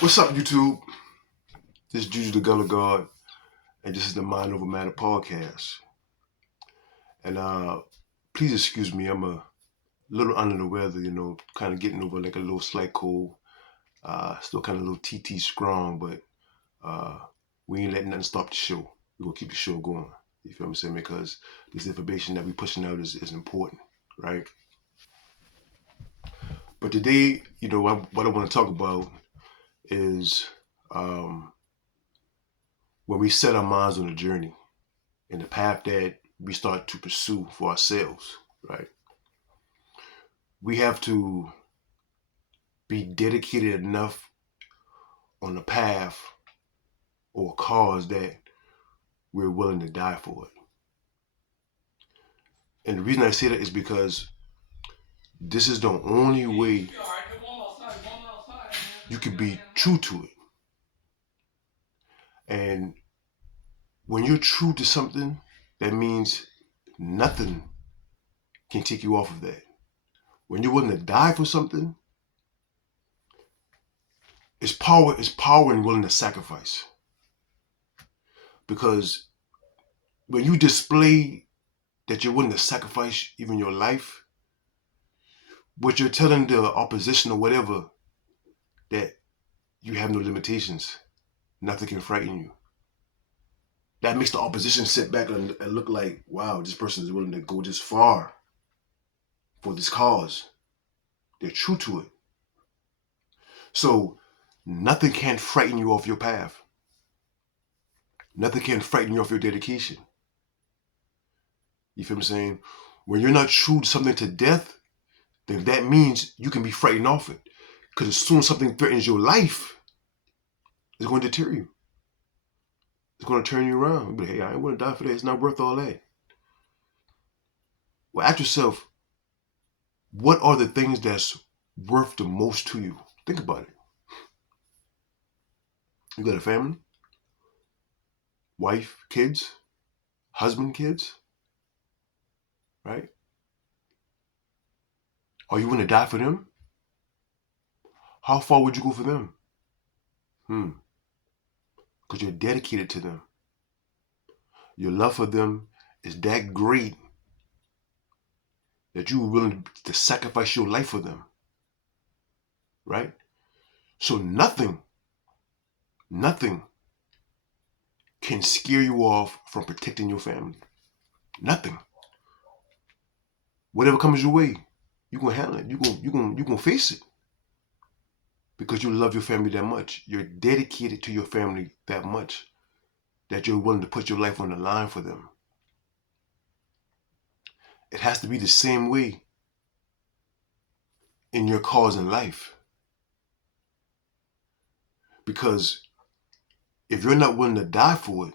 What's up, YouTube? This is Juju the Gullah God, and this is the Mind Over Matter podcast. And please excuse me, I'm a little under the weather, kind of getting over like a little slight cold. Still kind of a little TT strong, but uh, we ain't letting nothing stop the show. We're going to keep the show going. You feel what I'm saying? Because this information that we're pushing out is important, right? But today, what I want to talk about is um, when we set our minds on a journey and the path that we start to pursue for ourselves, right? We have to be dedicated enough on the path or cause that we're willing to die for it. And the reason I say that is because this is the only way you can be true to it. And when you're true to something, that means nothing can take you off of that. When you're willing to die for something, it's power and willing to sacrifice. Because when you display that you're willing to sacrifice even your life, what you're telling the opposition or whatever, that you have no limitations. Nothing can frighten you. That makes the opposition sit back and look like, wow, this person is willing to go this far for this cause. They're true to it. So nothing can frighten you off your path. Nothing can frighten you off your dedication. You feel what I'm saying? When you're not true to something to death, then that means you can be frightened off it. Because as soon as something threatens your life, it's going to deter you. It's going to turn you around. But hey, I ain't going to die for that. It's not worth all that. Well, ask yourself, what are the things that's worth the most to you? Think about it. You got a family, wife, kids, husband, kids, right? Are you going to die for them? How far would you go for them? Because you're dedicated to them. Your love for them is that great that you were willing to sacrifice your life for them, right? So nothing can scare you off from protecting your family. Nothing. Whatever comes your way, you're gonna handle it. You're gonna face it. Because you love your family that much. You're dedicated to your family that much that you're willing to put your life on the line for them. It has to be the same way in your cause in life. Because if you're not willing to die for it,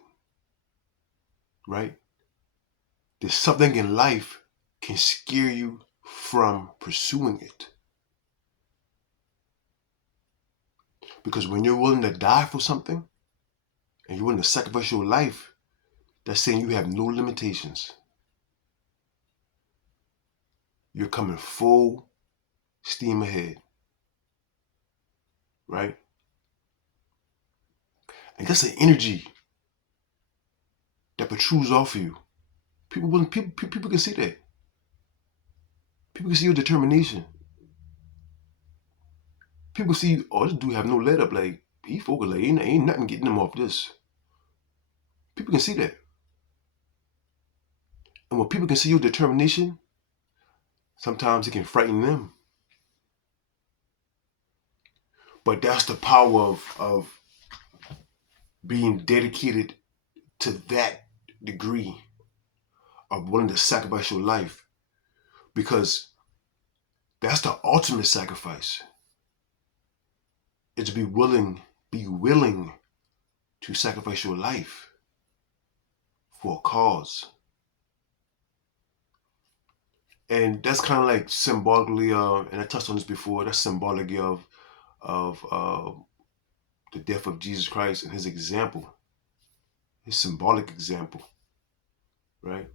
right, there's something in life can scare you from pursuing it. Because when you're willing to die for something and you're willing to sacrifice your life, that's saying you have no limitations. You're coming full steam ahead, right? And that's an energy that protrudes off of you. People can see that. People can see your determination. People see, oh, this dude have no let up. Like, he focused. Like, ain't nothing getting him off this. People can see that. And when people can see your determination, sometimes it can frighten them. But that's the power of being dedicated to that degree of willing to sacrifice your life. Because that's the ultimate sacrifice. Is to be willing to sacrifice your life for a cause. And that's kind of like symbolically, and I touched on this before, that's symbolic of the death of Jesus Christ and his example, his symbolic example, right?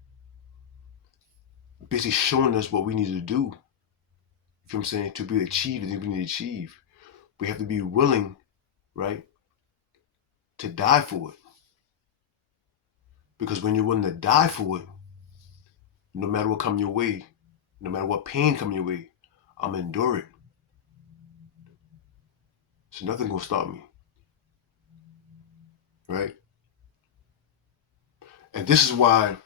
Basically showing us what we need to do. You feel what I'm saying? To be achieved and we need to achieve. We have to be willing right? To die for it. Because when you're willing to die for it, no matter what come your way, no matter what pain come your way, I'm gonna endure it. So nothing gonna stop me, right? And this is why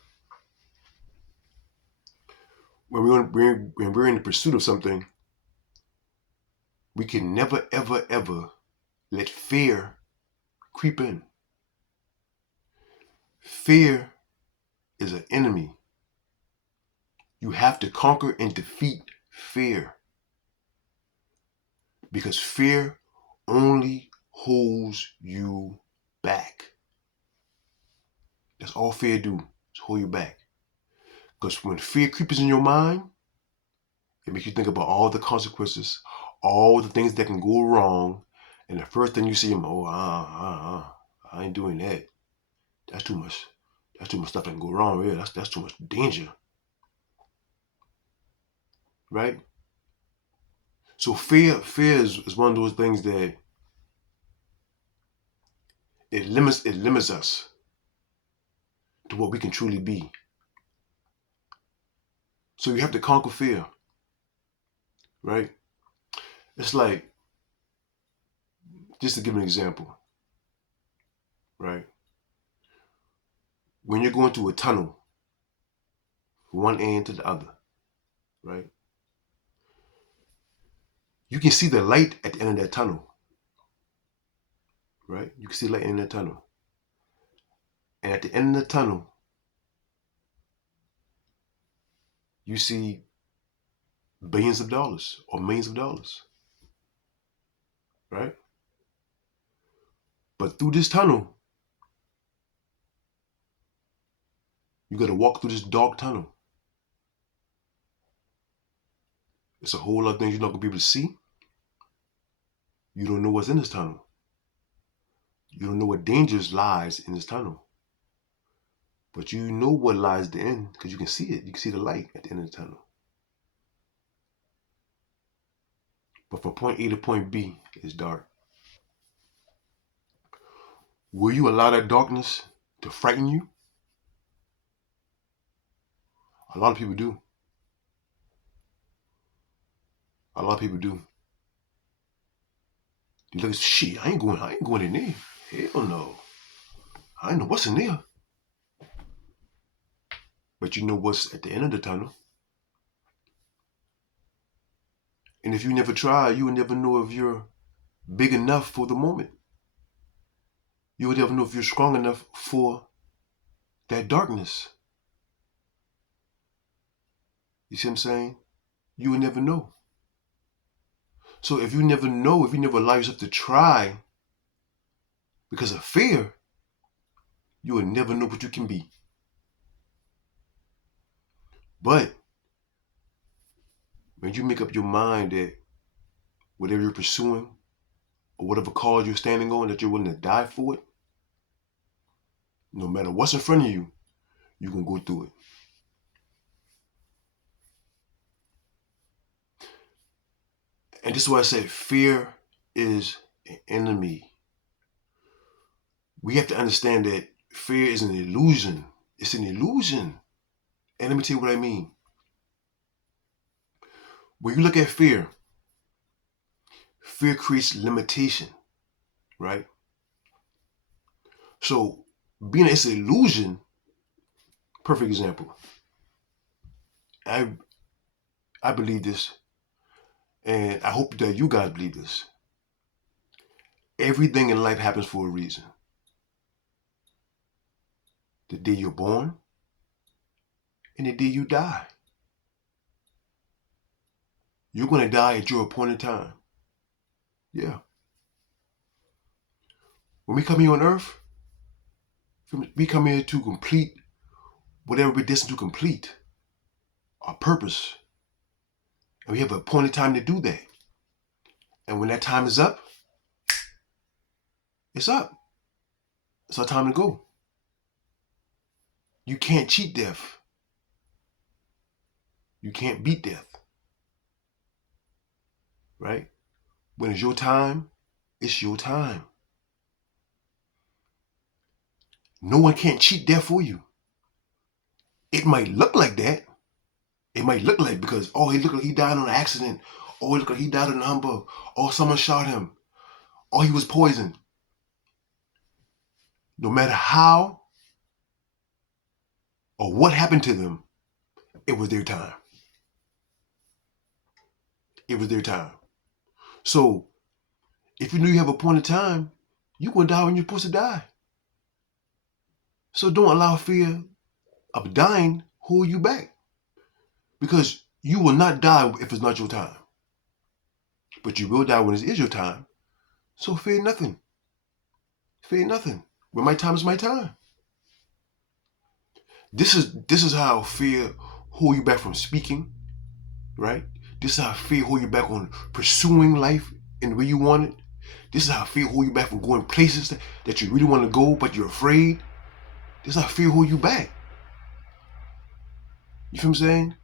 when we're in the pursuit of something, we can never, ever, ever let fear creep in. Fear is an enemy. You have to conquer and defeat fear. Because fear only holds you back. That's all fear do, is hold you back. Because when fear creeps in your mind, it makes you think about all the consequences, all the things that can go wrong, and the first thing you see, I ain't doing that. That's too much. That's too much stuff that can go wrong. Yeah, that's too much danger, right? So fear is one of those things that it limits us to what we can truly be. So you have to conquer fear, right? It's like, just to give an example, right? When you're going through a tunnel from one end to the other, right? You can see the light at the end of that tunnel, right? You can see the light in that tunnel. And at the end of the tunnel, you see billions of dollars or millions of dollars, right? But through this tunnel, you got to walk through this dark tunnel. It's a whole lot of things you're not going to be able to see. You don't know what's in this tunnel. You don't know what dangers lies in this tunnel. But you know what lies at the end because you can see it. You can see the light at the end of the tunnel. But from point A to point B, it's dark. Will you allow that darkness to frighten you? A lot of people do. A lot of people do. You look at shit, I ain't going in there. Hell no. I ain't know what's in there. But you know what's at the end of the tunnel. And if you never try, you will never know if you're big enough for the moment. You will never know if you're strong enough for that darkness. You see what I'm saying? You will never know. So if you never know, if you never allow yourself to try because of fear, you will never know what you can be. But when you make up your mind that whatever you're pursuing or whatever cause you're standing on, that you're willing to die for it, no matter what's in front of you, you can go through it. And this is why I said fear is an enemy. We have to understand that fear is an illusion. It's an illusion. And let me tell you what I mean. When you look at fear, fear creates limitation, right? So being it's an illusion, perfect example. I believe this, and I hope that you guys believe this. Everything in life happens for a reason. The day you're born and the day you die. You're going to die at your appointed time. Yeah. When we come here on earth, we come here to complete whatever we're destined to complete, our purpose. And we have an appointed time to do that. And when that time is up, it's up. It's our time to go. You can't cheat death. You can't beat death. Right? When it's your time, it's your time. No one can't cheat there for you. It might look like that. It might look like because, oh, he looked like he died in an accident. Oh, he looked like he died in a humbug. Oh, someone shot him. Oh, he was poisoned. No matter how or what happened to them, it was their time. It was their time. So if you knew you have a point of time, you're going to die when you're supposed to die. So don't allow fear of dying hold you back. Because you will not die if it's not your time. But you will die when it is your time. So fear nothing. Fear nothing. When my time is my time. This is how fear hold you back from speaking, right? This is how fear hold you back on pursuing life in the way you want it. This is how fear hold you back from going places that you really want to go, but you're afraid. This is how fear hold you back. You feel what I'm saying?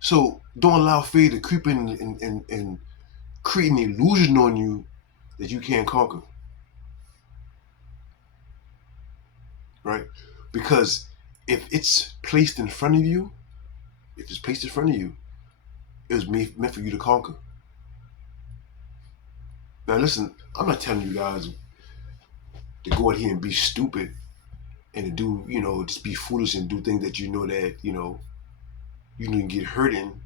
So don't allow fear to creep in and create an illusion on you that you can't conquer. Right? Because if it's placed in front of you, it was meant for you to conquer. Now listen, I'm not telling you guys to go out here and be stupid and to do, just be foolish and do things that you know that, you can get hurt in,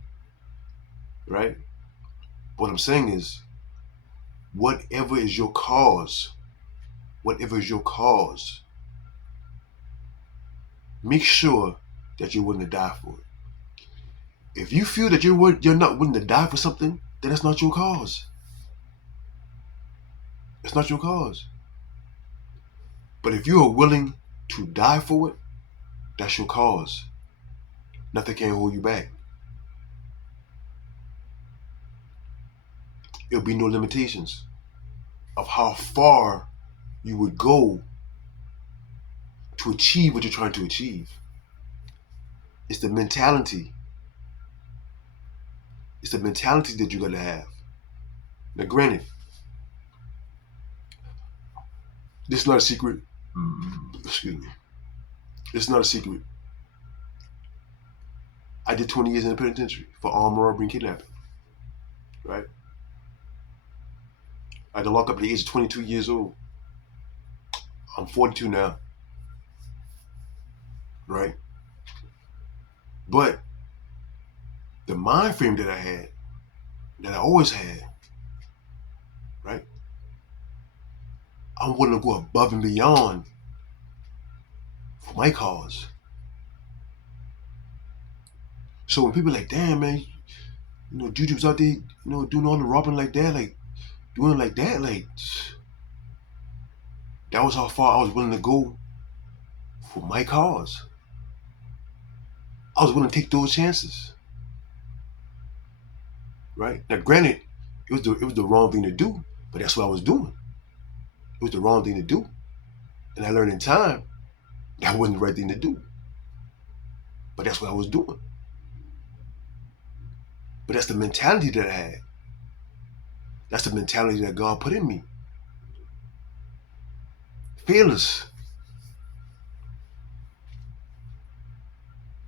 right? What I'm saying is, whatever is your cause, make sure that you're willing to die for it. If you feel that you're not willing to die for something, then that's not your cause. It's not your cause. But if you are willing to die for it, that's your cause. Nothing can hold you back. There'll be no limitations of how far you would go to achieve what you're trying to achieve. It's the mentality. It's the mentality that you gotta have. Now, granted, this is not a secret. Excuse me. It's not a secret. I did 20 years in the penitentiary for armed robbery and kidnapping. Right? I got locked up at the age of 22 years old. I'm 42 now. Right? But the mind frame that I had, that I always had, right? I'm willing to go above and beyond for my cause. So when people are like, damn, man, Juju's out there, doing all the robbing like that, like, doing like that, like, that was how far I was willing to go for my cause. I was willing to take those chances. Right? Now, granted, it was the wrong thing to do, but that's what I was doing. It was the wrong thing to do. And I learned in time that wasn't the right thing to do. But that's what I was doing. But that's the mentality that I had. That's the mentality that God put in me. Fearless.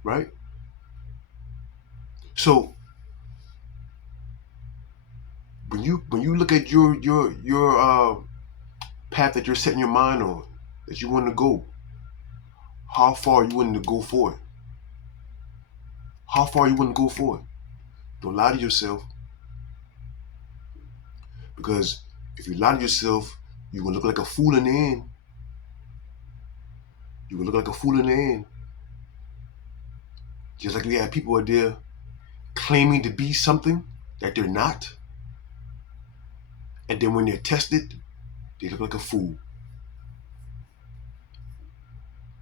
Right? So when you look at your path that you're setting your mind on, that you want to go, how far are you willing to go for it? How far are you willing to go for it? Don't lie to yourself. Because if you lie to yourself, you're going to look like a fool in the end. You're going to look like a fool in the end. Just like we have people out there claiming to be something that they're not. And then when they're tested, they look like a fool.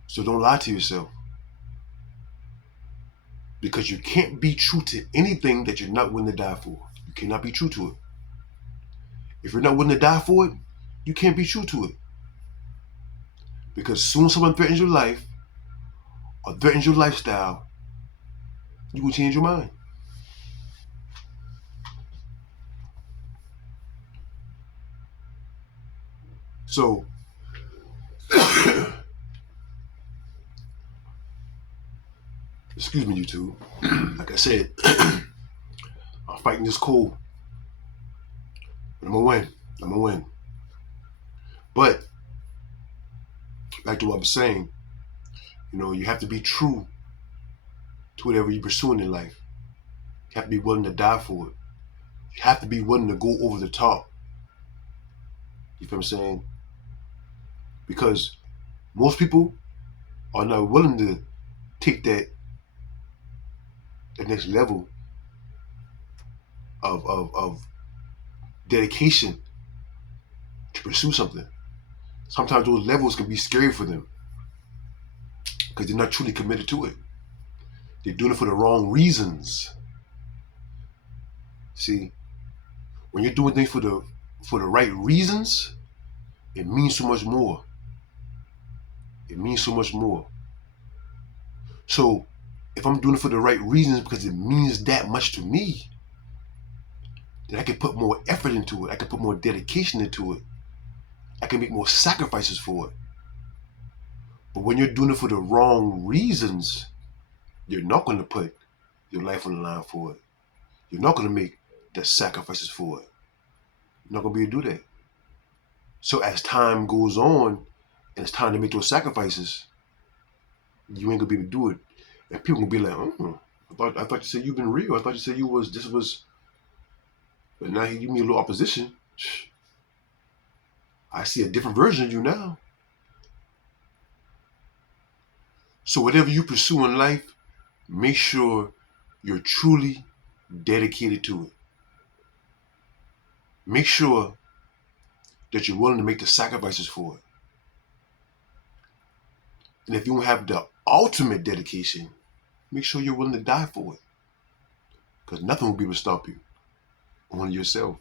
So don't lie to yourself. Because you can't be true to anything that you're not willing to die for. You cannot be true to it. If you're not willing to die for it, you can't be true to it. Because soon someone threatens your life or threatens your lifestyle, you will change your mind. So, Excuse me, YouTube. Like I said, I'm fighting this cold. But I'm gonna win. I'm gonna win. But back to what I'm saying, you have to be true to whatever you're pursuing in life. You have to be willing to die for it. You have to be willing to go over the top. You feel what I'm saying? Because most people are not willing to take that next level of dedication to pursue something. Sometimes those levels can be scary for them because they're not truly committed to it. They're doing it for the wrong reasons. See, when you're doing things for the right reasons, it means so much more. It means so much more. So if I'm doing it for the right reasons because it means that much to me, then I can put more effort into it. I can put more dedication into it. I can make more sacrifices for it. But when you're doing it for the wrong reasons, you're not going to put your life on the line for it. You're not going to make the sacrifices for it. You're not going to be able to do that. So as time goes on and it's time to make those sacrifices, you ain't going to be able to do it. And people will be like, I thought you said you've been real. I thought you said this was, but now you give me a little opposition. I see a different version of you now. So whatever you pursue in life, make sure you're truly dedicated to it. Make sure that you're willing to make the sacrifices for it. And if you don't have the ultimate dedication, make sure you're willing to die for it. Because nothing will be able to stop you. Only yourself.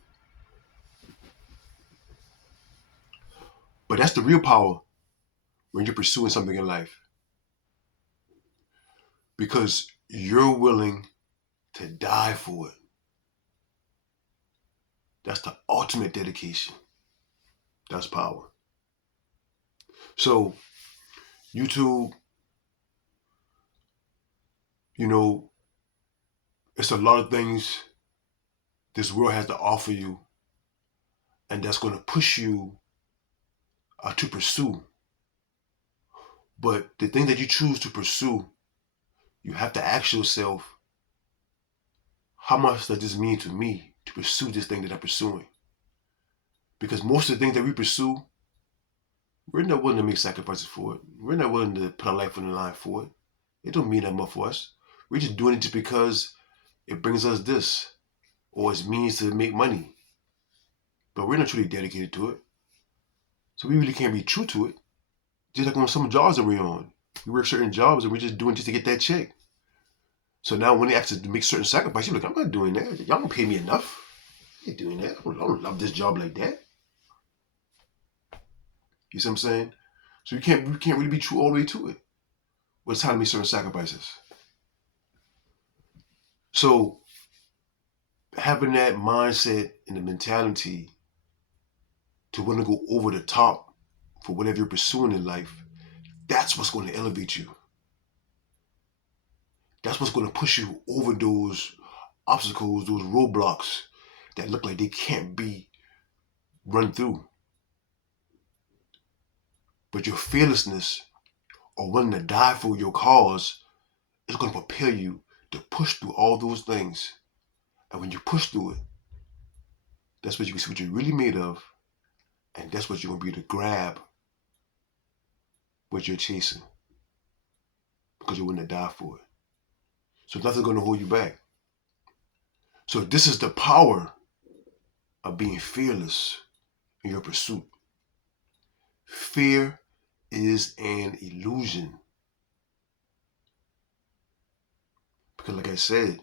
But that's the real power when you're pursuing something in life. Because you're willing to die for it. That's the ultimate dedication. That's power. So, YouTube, it's a lot of things this world has to offer you, and that's going to push you to pursue. But the thing that you choose to pursue, you have to ask yourself, how much does this mean to me to pursue this thing that I'm pursuing? Because most of the things that we pursue, we're not willing to make sacrifices for it. We're not willing to put our life on the line for it. It don't mean that much for us. We're just doing it just because it brings us this, or it means to make money. But we're not truly dedicated to it. So we really can't be true to it. Just like on some jobs that we're on. We work certain jobs and we're just doing just to get that check. So now when they ask us to make certain sacrifices, you're like, I'm not doing that. Y'all don't pay me enough. I ain't doing that. I don't love this job like that. You see what I'm saying? So we can't really be true all the way to it. But it's time to make certain sacrifices. So having that mindset and the mentality to want to go over the top for whatever you're pursuing in life, that's what's going to elevate you. That's what's going to push you over those obstacles, those roadblocks that look like they can't be run through. But your fearlessness or willing to die for your cause is going to propel you to push through all those things. And when you push through it, that's what you can see what you're really made of. And that's what you're going to be able to grab what you're chasing. Because you're willing to die for it. So nothing's going to hold you back. So this is the power of being fearless in your pursuit. Fear is an illusion. Because like I said,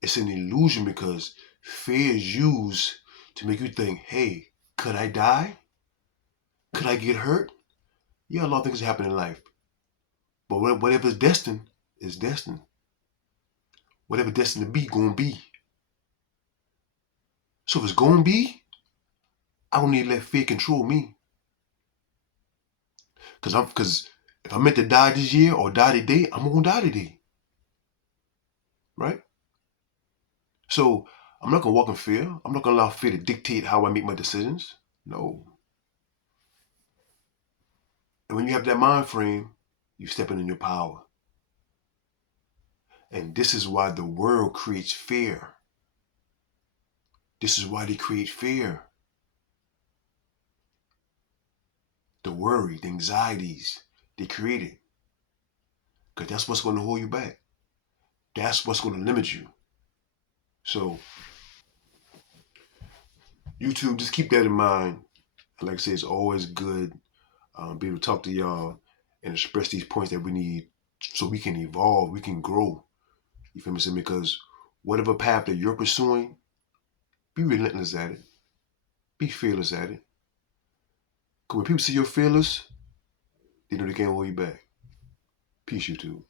it's an illusion because fear is used to make you think, hey, could I die? Could I get hurt? Yeah, a lot of things happen in life. But whatever is destined is destined. Whatever destined to be, gonna be. So if it's gonna be, I don't need to let fear control me. Because if I'm meant to die this year or die today, I'm gonna die today. right? So I'm not gonna walk in fear. I'm not gonna allow fear to dictate how I make my decisions. No. And when you have that mind frame, you're stepping in your power. And this is why the world creates fear. This is why they create fear. The worry, the anxieties, they create it. Because that's what's going to hold you back. That's what's going to limit you. So, YouTube, just keep that in mind. And like I say, it's always good be able to talk to y'all and express these points that we need so we can evolve, we can grow. You feel me? So because whatever path that you're pursuing, be relentless at it. Be fearless at it. Because when people see you're fearless, they know they can't hold you back. Peace, YouTube.